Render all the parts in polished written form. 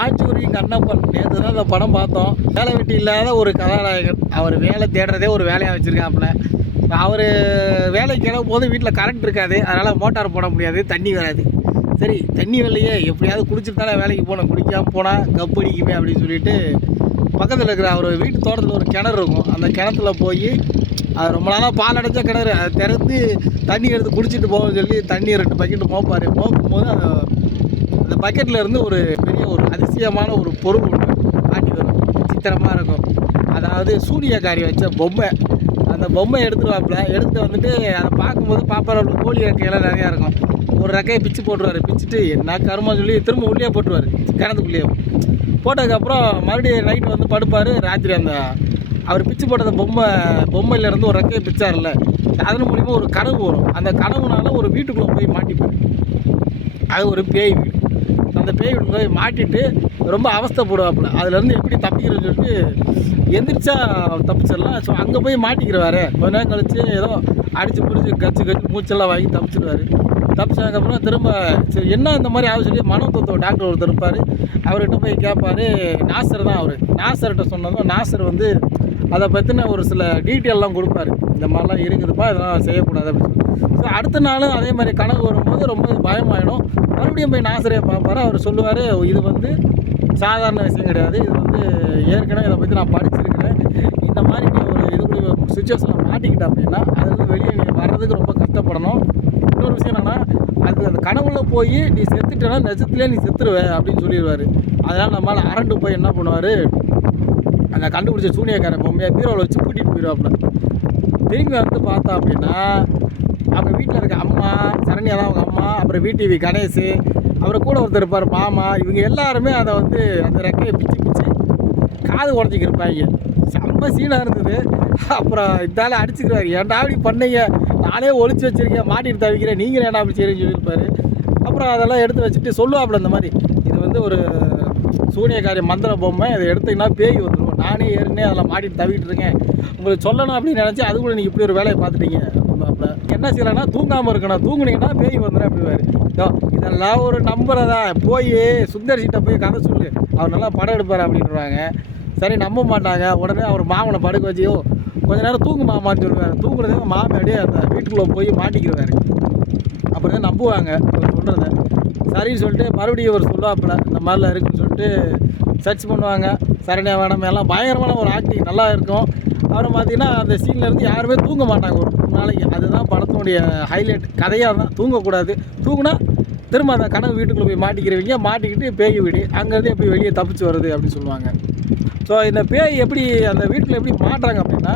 மாச்சூரி கண்ணப்பன் நேற்று தான் அந்த படம் பார்த்தோம். வேலை வெட்டி இல்லாத ஒரு கதாநாயகன். அவர் வேலை தேடுறதே ஒரு வேலையாக வச்சுருக்காப்புல. அவர் வேலைக்கு கிளம்பும் போது வீட்டில் கரண்ட் இருக்காது, அதனால் மோட்டார் போட முடியாது, தண்ணி வராது. சரி தண்ணி வரலையே, எப்படியாவது குடிச்சிட்டு தானே வேலைக்கு போனோம், குடிக்காமல் போனால் கப்படிக்குமே அப்படின்னு சொல்லிட்டு பக்கத்தில் இருக்கிற அவர் வீட்டு தோட்டத்தில் ஒரு கிணறு இருக்கும். அந்த கிணத்துல போய் அது ரொம்ப நாளாக பால் அடைச்ச கிணறு, அதை திறந்து தண்ணி எடுத்து குடிச்சிட்டு போகணும்னு சொல்லி தண்ணி 2 பக்கெட்டு மோப்பார். மோக்கும்போது அந்த பக்கெட்டில் இருந்து ஒரு பெரிய ஒரு அதிசயமான ஒரு பொருள் ஒன்று மாட்டி வரும். விசித்திரமாக இருக்கும். அதாவது சூனியக்காரி வச்ச பொம்மை. அந்த பொம்மை எடுத்துருவாப்புல. எடுத்துட்டு வந்துட்டு அதை பார்க்கும்போது பாப்பாரோட கோழி ரெக்கையெல்லாம் நிறையா இருக்கும். ஒரு ரெக்கையை பிச்சு போட்டுருவார். பிச்சுட்டு என்ன கருமா சொல்லி திரும்ப உள்ளே போட்டுருவார், கிணத்துக்குள்ளேயே. போட்டதுக்கப்புறம் மறுபடியும் நைட்டு வந்து படுப்பார். ராத்திரி அந்த அவர் பிச்சு போட்ட பொம்மையிலேருந்து ஒரு ரெக்கையை பிச்சார்ல, அதன் மூலிமா ஒரு கனவு வரும். அந்த கனவுனால ஒரு வீட்டுக்குள்ளே போய் மாட்டிப்பார். அது ஒரு பேய் வீடு. அந்த பேய் வீட்டுக்கு போய் மாட்டிட்டு ரொம்ப அவஸ்தைப்படுவாப்புல. அதுலேருந்து எப்படி தப்பிக்கிறதுன்னு சொல்லிட்டு எந்திரிச்சா தப்பிச்சிடலாம். ஸோ அங்கே போய் மாட்டிக்கிறவாரு. கொஞ்ச நேரம் கழிச்சு ஏதோ அடித்து பிடிச்சி கச்சு மூச்செல்லாம் வாங்கி தப்பிச்சிடுவார். தப்பிச்சதுக்கப்புறம் திரும்ப சரி என்ன இந்த மாதிரி ஆகுது சொல்லி மனோதத்துவ டாக்டர் ஒருத்தர் இருப்பார். அவர்கிட்ட போய் கேட்பார். நாசர் தான் அவர். நாசர்கிட்ட சொன்னதும் நாசர் வந்து அதை பற்றின ஒரு சில டீட்டெயிலெலாம் கொடுப்பாரு. இந்த மாதிரிலாம் இருக்குதுப்பா, இதெல்லாம் செய்யக்கூடாது அப்படின்னு சொல்லி. ஸோ அடுத்த நாளும் அதே மாதிரி கனவு வரும்போது ரொம்ப பயமாயிடும். மறுபடியும் போய் நாசரையை பார்ப்பார். அவர் சொல்லுவார், இது வந்து சாதாரண விஷயம் கிடையாது, இது வந்து ஏற்கனவே இதை பற்றி நான் படிச்சிருக்கிறேன். இந்த மாதிரி நீ ஒரு இதுக்குள்ள சுச்சுவேஷனில் மாட்டிக்கிட்ட அப்படின்னா அதுலேருந்து வெளியே நீ வர்றதுக்கு ரொம்ப கஷ்டப்படணும். இன்னொரு விஷயம் என்னென்னா, அந்த கனவுல போய் நீ செத்துட்டேன்னா நிஜத்துலேயே நீ செத்துருவேன் அப்படின்னு சொல்லிடுவார். அதனால் நம்மளால் அரண்டு போய் என்ன பண்ணுவார், அந்த கண்டுபிடிச்ச சூனியக்கார பொம்மையை பீரோவில் வச்சு கூட்டிகிட்டு போயிடுவாப்புல. திரும்பி வந்து பார்த்தா அப்படின்னா அப்புறம் வீட்டில் இருக்க அம்மா சரண்யா தான் அவங்க அம்மா, அப்புறம் VTV கணேஷ், அப்புறம் கூட ஒருத்தர் இருப்பார் மாமா, இவங்க எல்லாருமே அதை வந்து அந்த ரெக்கையை பிச்சு காது உடச்சிக்கிருப்பாங்க. செம்ம சீனாக இருந்தது. அப்புறம் இதால் அடிச்சுக்கிறாரு, ஏன்டா அப்படி பண்ணீங்க, நானே ஒழிச்சு வச்சுருக்கேன், மாட்டிட்டு தவிக்கிறேன், நீங்களும் ஏன்டா அப்படி சரின்னு சொல்லியிருப்பாரு. அப்புறம் அதெல்லாம் எடுத்து வச்சுட்டு சொல்லுவாப்புல, இந்த மாதிரி இது வந்து ஒரு சூனியக்காரி மந்திர பொம்மை, இதை எடுத்திங்கன்னா பேய் வந்துடும், நானே ஏற்கனவே அதில் மாட்டிட்டு தவிக்கிட்டு இருக்கேன், உங்களுக்கு சொல்லணும் அப்படின்னு நினச்சி அது கூட நீங்கள் இப்படி ஒரு வேலையை பார்த்துட்டீங்க. என்ன செய்யலைன்னா தூங்காமல் இருக்கணும், தூங்குனீங்கன்னா பேய் வந்துடும் அப்படிவாரு. இதெல்லாம் ஒரு நம்புறதா, போய் சுந்தர்சிட்ட போய் கதை சொல்லு, அவர் நல்லா படம் எடுப்பார் அப்படின்றாங்க. சரி நம்ப மாட்டாங்க. உடனே அவர் மாமனை படுக்க வச்சியோ கொஞ்ச நேரம் தூங்கு மாமான்னு சொல்லுவார். தூங்குறதே மாமன் அப்படியே அந்த வீட்டுக்குள்ளே போய் மாட்டிக்கிடுவார். அப்புறம் தான் நம்புவாங்க இவர் சொல்கிறத. சரின்னு சொல்லிட்டு மறுபடியும் இவர் சொல்லுவாப்பில் இந்த மாதிரிலாம் இருக்குன்னு சொல்லிட்டு சர்ச் பண்ணுவாங்க. சரண்யா வேணாம் எல்லாம் பயங்கரமான ஒரு ஆக்டிங் நல்லா இருக்கும். அப்புறம் பார்த்தீங்கன்னா அந்த சீன்லேருந்து யாருமே தூங்க மாட்டாங்க ஒரு 3 நாளைக்கு. அதுதான் படத்தினுடைய ஹைலைட். கதையாக தான் தூங்கக்கூடாது. தூங்குனா திரும்ப அந்த கனவு வீட்டுக்குள்ளே போய் மாட்டிக்கிறவங்க, மாட்டிக்கிட்டு பேய் வீடு, அங்கேருந்து எப்படி வெளியே தப்பிச்சு வருது அப்படின்னு சொல்லுவாங்க. ஸோ இந்த பேய் எப்படி அந்த வீட்டில் எப்படி மாட்டுறாங்க அப்படின்னா,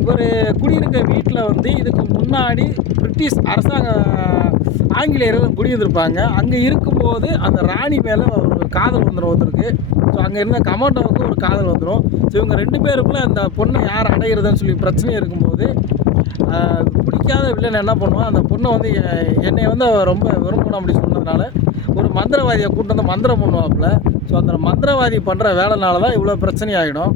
இவர் குடியிருக்க வீட்டில் வந்து இதுக்கு முன்னாடி பிரிட்டிஷ் அரசாங்க ஆங்கிலேயர்கள் குடியிருந்திருப்பாங்க. அங்கே இருக்கும்போது அந்த ராணி மேலே ஒரு காதல் வந்துடும் ஒருத்தருக்கு. ஸோ அங்கே இருந்த கமாண்டோவுக்கு ஒரு காதல் வந்துடும். ஸோ இவங்க 2 பேருக்குள்ளே அந்த பொண்ணை யார் அடைகிறதுன்னு சொல்லி பிரச்சனை இருக்கும்போது பிடிக்காத வில்லன் என்ன பண்ணுவான், அந்த பொண்ணை வந்து என்னை வந்து ரொம்ப விரும்பணும் அப்படி சொன்னதுனால ஒரு மந்திரவாதியை கூட்டு வந்து மந்திரம் பண்ணுவாப்புல. ஸோ அந்த மந்திரவாதி பண்ணுற வேலைனால தான் இவ்வளோ பிரச்சனை ஆகிடும்.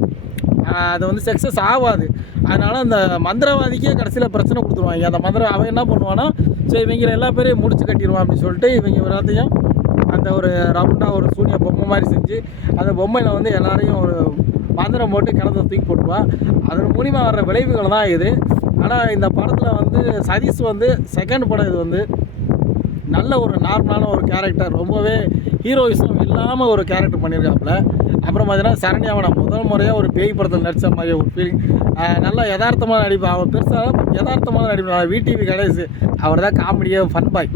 அது வந்து சக்ஸஸ் ஆகாது. அதனால் அந்த மந்திரவாதிக்கே கடைசியில் பிரச்சனை கொடுத்துருவாங்க. அந்த அவன் என்ன பண்ணுவான்னா, சரி இவங்க எல்லா பேரையும் முடிச்சு கட்டிடுவான் அப்படின்னு சொல்லிட்டு இவங்க எல்லாத்தையும் அந்த ஒரு ரவுண்டாக ஒரு சூனிய பொம்மை மாதிரி செஞ்சு அந்த பொம்மையில் வந்து எல்லாரையும் ஒரு மந்திரம் போட்டு கிணத்துல தூக்கி போட்டுருவா. அதன் மூலிமா வர்ற விளைவுகள் தான் இது. ஆனால் இந்த படத்தில் வந்து சதீஷ் வந்து செகண்ட் படம் இது வந்து நல்ல ஒரு நார்மலான ஒரு கேரக்டர், ரொம்பவே ஹீரோயிசம் இல்லாமல் ஒரு கேரக்டர் பண்ணியிருக்காப்புல. அப்புறம் பார்த்தீங்கன்னா சரண்யாவை முதல் முறையாக ஒரு பேய் படத்தில் நடித்த மாதிரி ஒரு ஃபீலிங். நல்லா யதார்த்தமாக நடிப்பான். அவர் பெருசாக யதார்த்தமான நடிப்பான். VTV கணேஷ் அவர் தான் காமெடியாக ஃபன் பாய்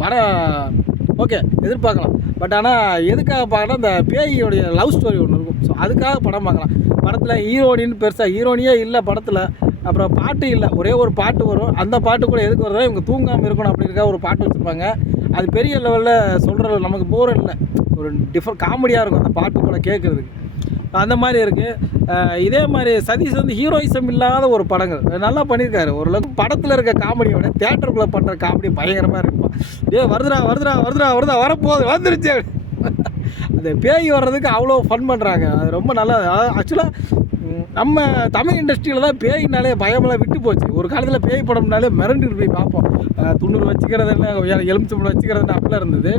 படம் ஓகே எதிர்பார்க்கலாம். பட் ஆனால் எதுக்காக பார்க்கலாம், இந்த பேயோடைய லவ் ஸ்டோரி ஒன்று இருக்கும். ஸோ அதுக்காக படம் பார்க்கலாம். படத்தில் ஹீரோனின்னு பெருசாக ஹீரோனியே இல்லை படத்தில். அப்புறம் பாட்டு இல்லை, ஒரே ஒரு பாட்டு வரும். அந்த பாட்டு கூட எதுக்கு வருதா, இவங்க தூங்காமல் இருக்கணும் அப்படிங்கிறா ஒரு பாட்டு வச்சுருப்பாங்க. அது பெரிய லெவலில் சொல்கிற நமக்கு போர் இல்லை, ஒரு டிஃப்ரெண்ட் காமெடியாக இருக்கும் அந்த பாட்டு கூட கேட்குறதுக்கு. அந்த மாதிரி இருக்குது. இதே மாதிரி சதீஷ் வந்து ஹீரோயிசம் இல்லாத ஒரு படங்கள் நல்லா பண்ணியிருக்காரு. ஓரளவுக்கு படத்தில் இருக்க காமெடியோட தேட்டருக்குள்ளே பண்ணுற காமெடி பயங்கரமாக இருக்கும். வருதா வரப்போகுது வந்துருச்சு அந்த பேய் வர்றதுக்கு அவ்வளோ ஃபன் பண்ணுறாங்க. அது ரொம்ப நல்லா. ஆக்சுவலாக நம்ம தமிழ் இண்டஸ்ட்ரியில் தான் பேயினாலே பயமெல்லாம் விட்டு போச்சு. ஒரு காலத்தில் பேய் படம்னாலே மிரண்டுட்டு போய் பார்ப்போம். துண்ணூறு வச்சுக்கிறது என்ன, எலுமிச்சம்பழம் வச்சுக்கிறது அப்படிலாம் இருந்தது.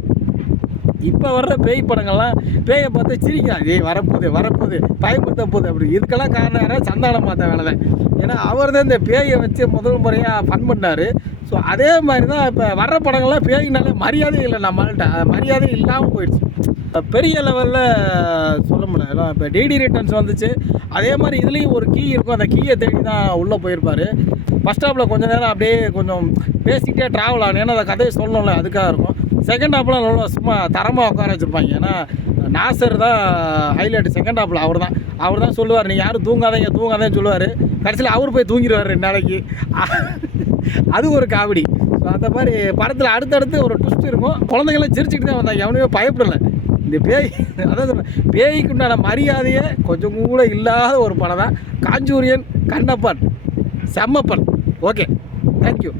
இப்போ வர்ற பேய் படங்கள்லாம் பேயை பார்த்து சிரிக்காது, ஏய் வரப்போகுது பயமுறுத்த போகுது அப்படி. இதுக்கெல்லாம் காரணம் யாராவது சந்தானம் பார்த்த வேலை தான். ஏன்னா அவர் தான் இந்த பேயை வச்சு முதல் முறையாக ஃபன் பண்ணார். ஸோ அதே மாதிரி தான் இப்போ வர்ற படங்கள்லாம் பேய்னாலே மரியாதை இல்லை, நம்மள்கிட்ட மரியாதை இல்லாமல் போயிடுச்சு. பெரிய லெவலில் சொல்ல முடியாது. இப்போ டிடி ரிட்டர்ன்ஸ் வந்துச்சு, அதே மாதிரி இதுலேயும் ஒரு கீ இருக்கும், அந்த கீயை தேடி தான் உள்ளே போயிருப்பார். ஃபஸ்ட் ஹாப்பில் கொஞ்சம் நேரம் அப்படியே கொஞ்சம் பேசிக்கிட்டே ட்ராவல் ஆகணும், ஏன்னா அந்த கதையை சொல்லணும்ல, அதுக்காக இருக்கும். செகண்ட் ஹாப்லாம் நல்லா சும்மா தரமாக உட்கார வச்சுருப்பாங்க. ஏன்னா நாசர் தான் ஹைலைட் செகண்ட் ஹாப்பில். அவர் தான் சொல்லுவார், நீ யாரும் தூங்காதேன்னு சொல்லுவார். கடைசியில் அவர் போய் தூங்கிடுவார் 2 நாளைக்கு. அது ஒரு காமெடி. ஸோ அந்த மாதிரி படத்தில் அடுத்தடுத்து ஒரு ட்விஸ்ட் இருக்கும். குழந்தைங்களாம் சிரிச்சுக்கிட்டு தான் வந்தாங்க, எவனுமே பயப்படலை. இந்த பேய் அதாவது பேய்க்குண்டான மரியாதையே கொஞ்சம் கூட இல்லாத ஒரு படம் தான் காஞ்சூரியன் கண்ணப்பன். செம்மப்பன். Okay, thank you.